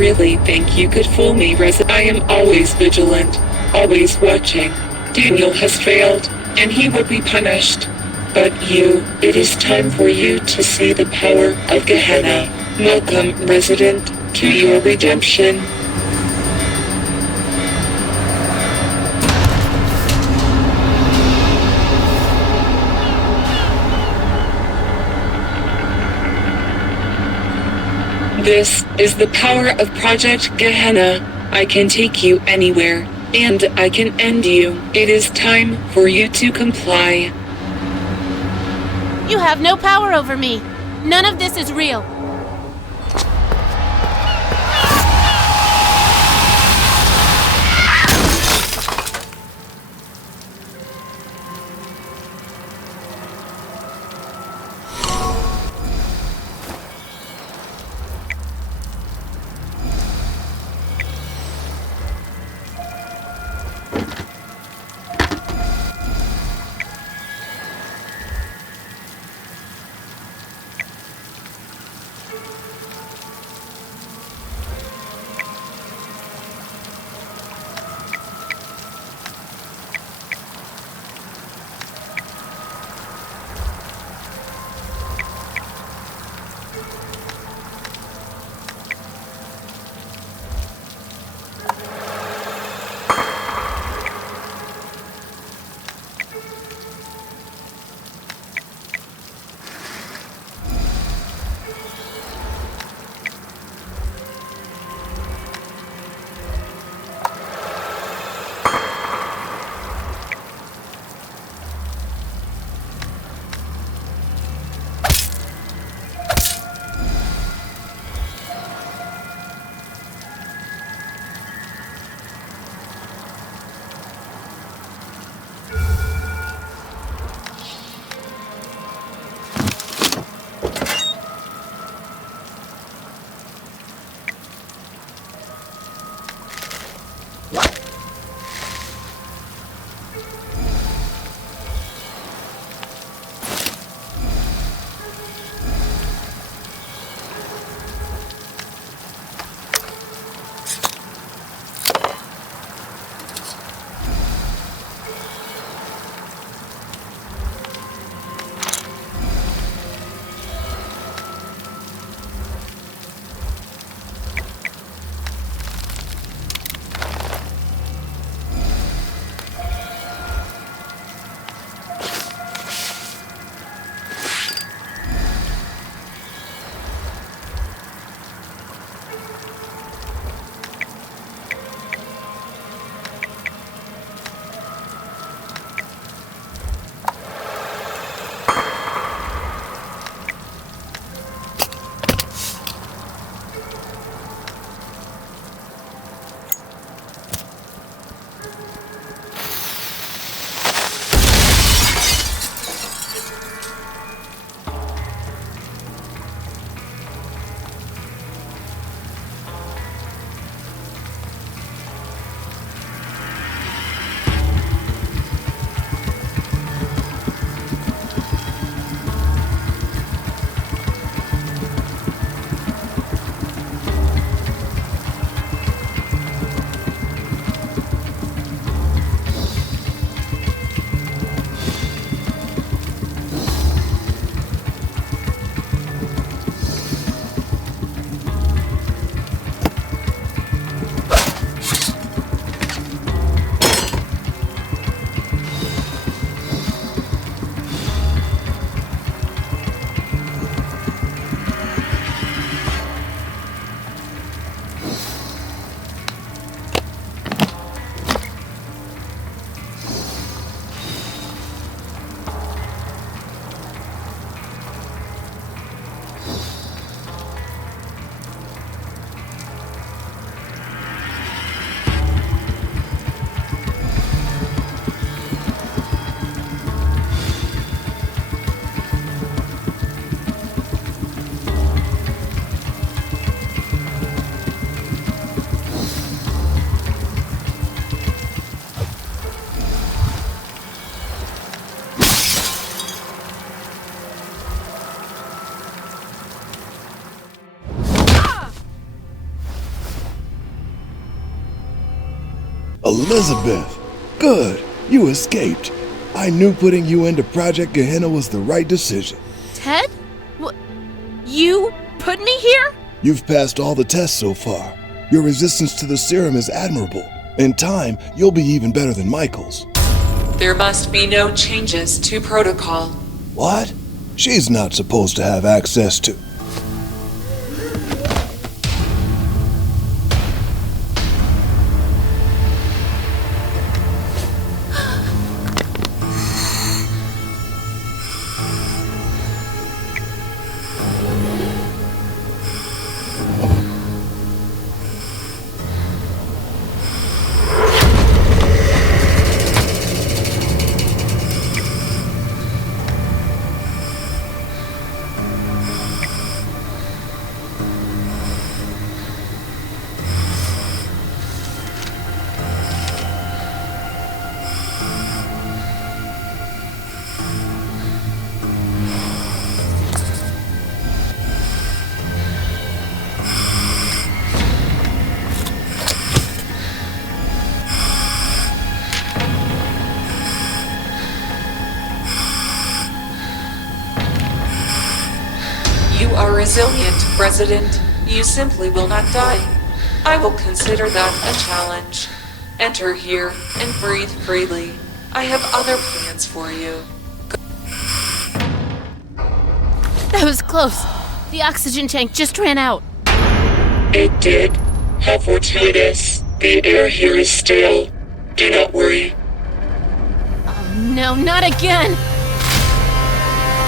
really think you could fool me, I am always vigilant, always watching. Daniel has failed, and he will be punished. But you, it is time for you to see the power of Gehenna. Welcome, Resident, to your redemption. This is the power of Project Gehenna. I can take you anywhere, and I can end you. It is time for you to comply. You have no power over me. None of this is real. Elizabeth! Good! You escaped. I knew putting you into Project Gehenna was the right decision. Ted? You put me here? You've passed all the tests so far. Your resistance to the serum is admirable. In time, you'll be even better than Michael's. There must be no changes to protocol. What? She's not supposed to have access to... You are resilient, Resident. You simply will not die. I will consider that a challenge. Enter here and breathe freely. I have other plans for you. That was close. The oxygen tank just ran out. It did. How fortuitous. The air here is stale. Do not worry. Oh no, not again!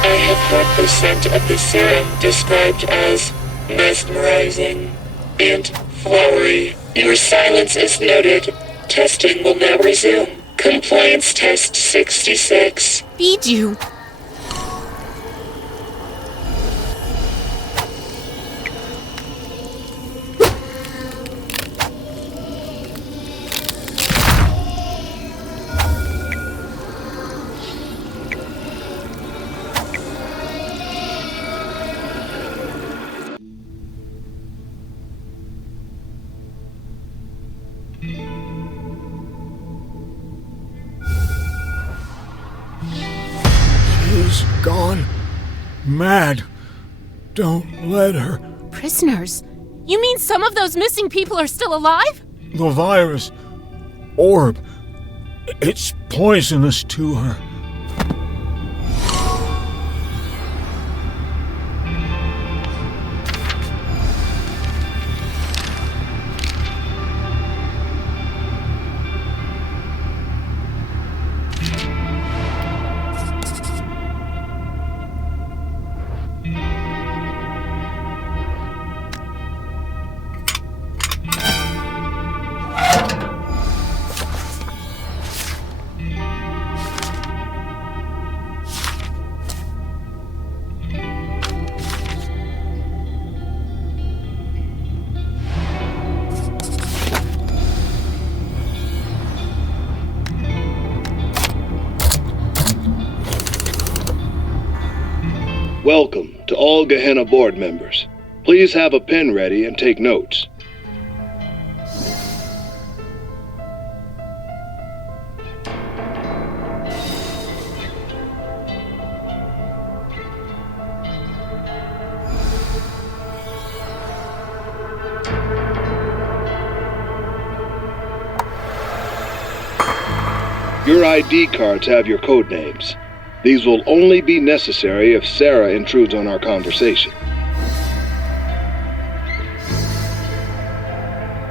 I have heard the scent of the serum described as mesmerizing and flowery. Your silence is noted. Testing will now resume. Compliance test 66. Feed you. She's gone mad. Don't let her. Prisoners? You mean some of those missing people are still alive? The virus orb. It's poisonous to her. Welcome to all Gehenna board members. Please have a pen ready and take notes. Your ID cards have your code names. These will only be necessary if Sarah intrudes on our conversation.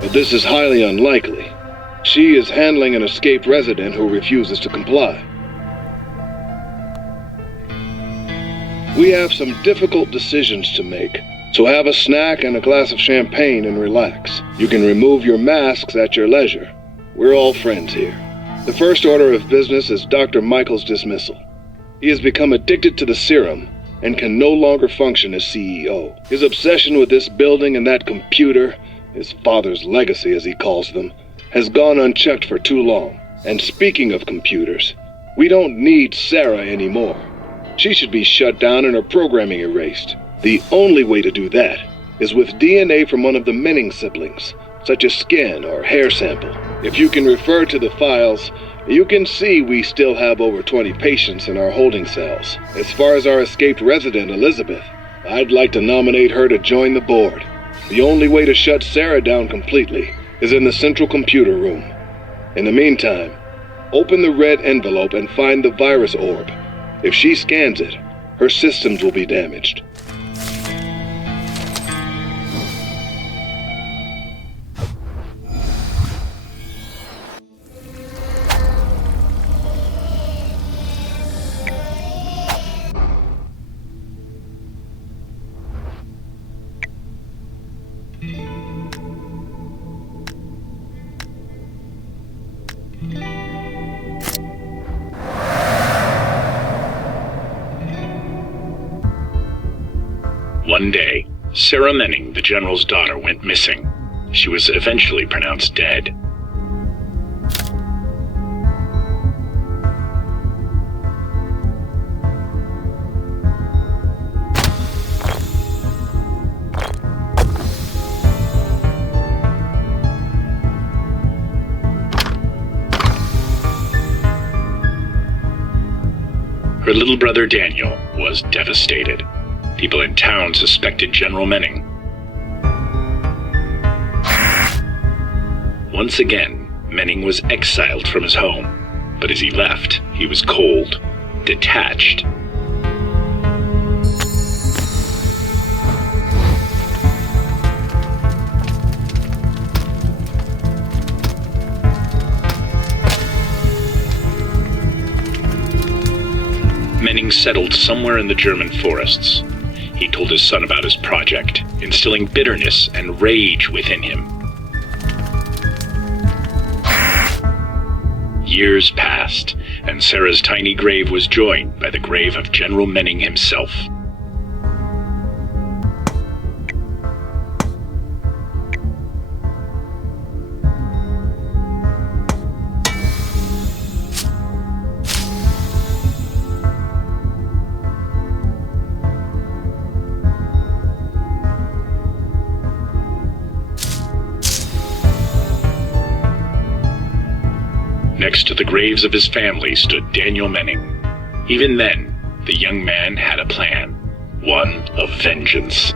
But this is highly unlikely. She is handling an escaped resident who refuses to comply. We have some difficult decisions to make, so have a snack and a glass of champagne and relax. You can remove your masks at your leisure. We're all friends here. The first order of business is Dr. Michael's dismissal. He has become addicted to the serum and can no longer function as CEO. His obsession with this building and that computer, his father's legacy as he calls them, has gone unchecked for too long. And speaking of computers, we don't need Sarah anymore. She should be shut down and her programming erased. The only way to do that is with DNA from one of the Menning siblings, such as skin or hair sample. If you can refer to the files, you can see we still have over 20 patients in our holding cells. As far as our escaped resident, Elizabeth, I'd like to nominate her to join the board. The only way to shut Sarah down completely is in the central computer room. In the meantime, open the red envelope and find the virus orb. If she scans it, her systems will be damaged. One day, Sarah Menning, the general's daughter, went missing. She was eventually pronounced dead. Her little brother Daniel was devastated. People in town suspected General Menning. Once again, Menning was exiled from his home, but as he left, he was cold, detached. Menning settled somewhere in the German forests. He told his son about his project, instilling bitterness and rage within him. Years passed, and Sarah's tiny grave was joined by the grave of General Menning himself. Next to the graves of his family stood Daniel Menning. Even then, the young man had a plan, one of vengeance.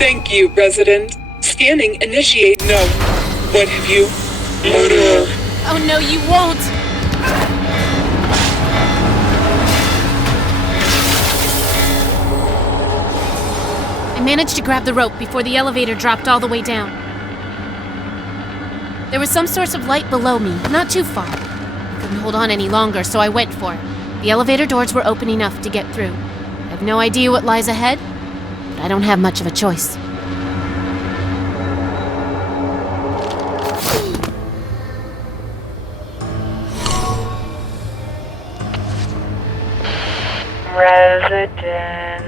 Thank you, Resident. Scanning initiate. No. What have you? Murderer. Oh no, you won't! I managed to grab the rope before the elevator dropped all the way down. There was some source of light below me, not too far. I couldn't hold on any longer, so I went for it. The elevator doors were open enough to get through. I have no idea what lies ahead, but I don't have much of a choice. Resident,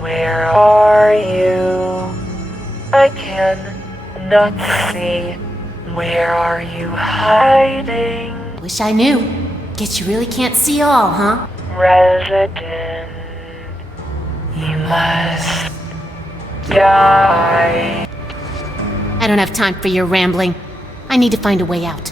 where are you? I cannot see. Where are you hiding? Wish I knew. Guess you really can't see all, huh? Resident, you must die. I don't have time for your rambling. I need to find a way out.